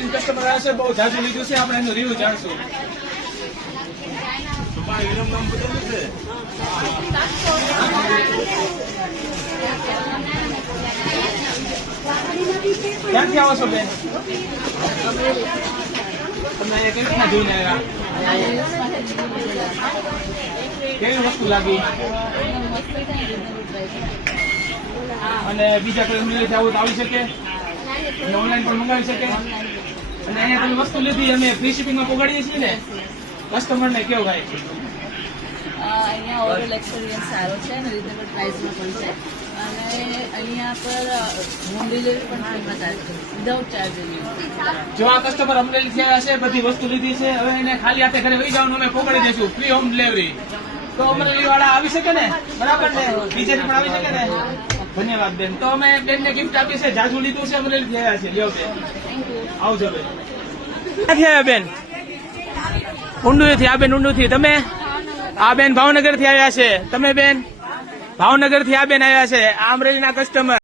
Walking customer આવે છે, બહુ જાજુ લીધું છે, આપણે એનું રિવ્યુ જાણશું. ક્યાંથી આવો છો બેન? તમને અહીંયા કઈ રીતના જોઈને આવ્યા? કેવી વસ્તુ લાગી? અને બીજા કોઈ ઉમેરી આવું તો આવી શકે? ઓનલાઈન પણ મંગાવી શકે? અને અહીંયા તમે વસ્તુ લીધી અમે ફ્રી શિપિંગમાં પહોંચાડીએ છીએ ને, કસ્ટમરને કેવું ભાઈ? અહીંયા ઓવરઓલ એક્સપિરિયન્સ સારો છે અને રિઝનેબલ પ્રાઇસમાં પણ છે. અને અહીંયા પર હોમ ડિલિવરી પણ ફ્રીમાં ચાલે છે, વિધાઉટ ચાર્જ. જો આ કસ્ટમર અમરેલી થી આવ્યા છે, બધી વસ્તુ લીધી છે, હવે એને ખાલી હાથે ઘરે વહી જવાનું, અમે પહોંચાડી દઈશું ફ્રી હોમ ડિલિવરી. તો અમરેલી વાળા આવી શકે ને? બરાબર ને? બીજેથી પણ આવી શકે ને? ધન્યવાદ બેન. તો અમે બેન ને ગિફ્ટ આપી છે, જાજુ લીધું છે, અમરેલી થી આવ્યા છે. લ્યો બેન, આવજો બેન. ક્યાંથી આવ્યા બેન? ઊંડું થી. આ બેન ઊંડું થી. તમે? આ બેન ભાવનગર થી આવ્યા છે. તમે બેન? ભાવનગર થી આ બેન આવ્યા છે. આ અમરેલીના કસ્ટમર.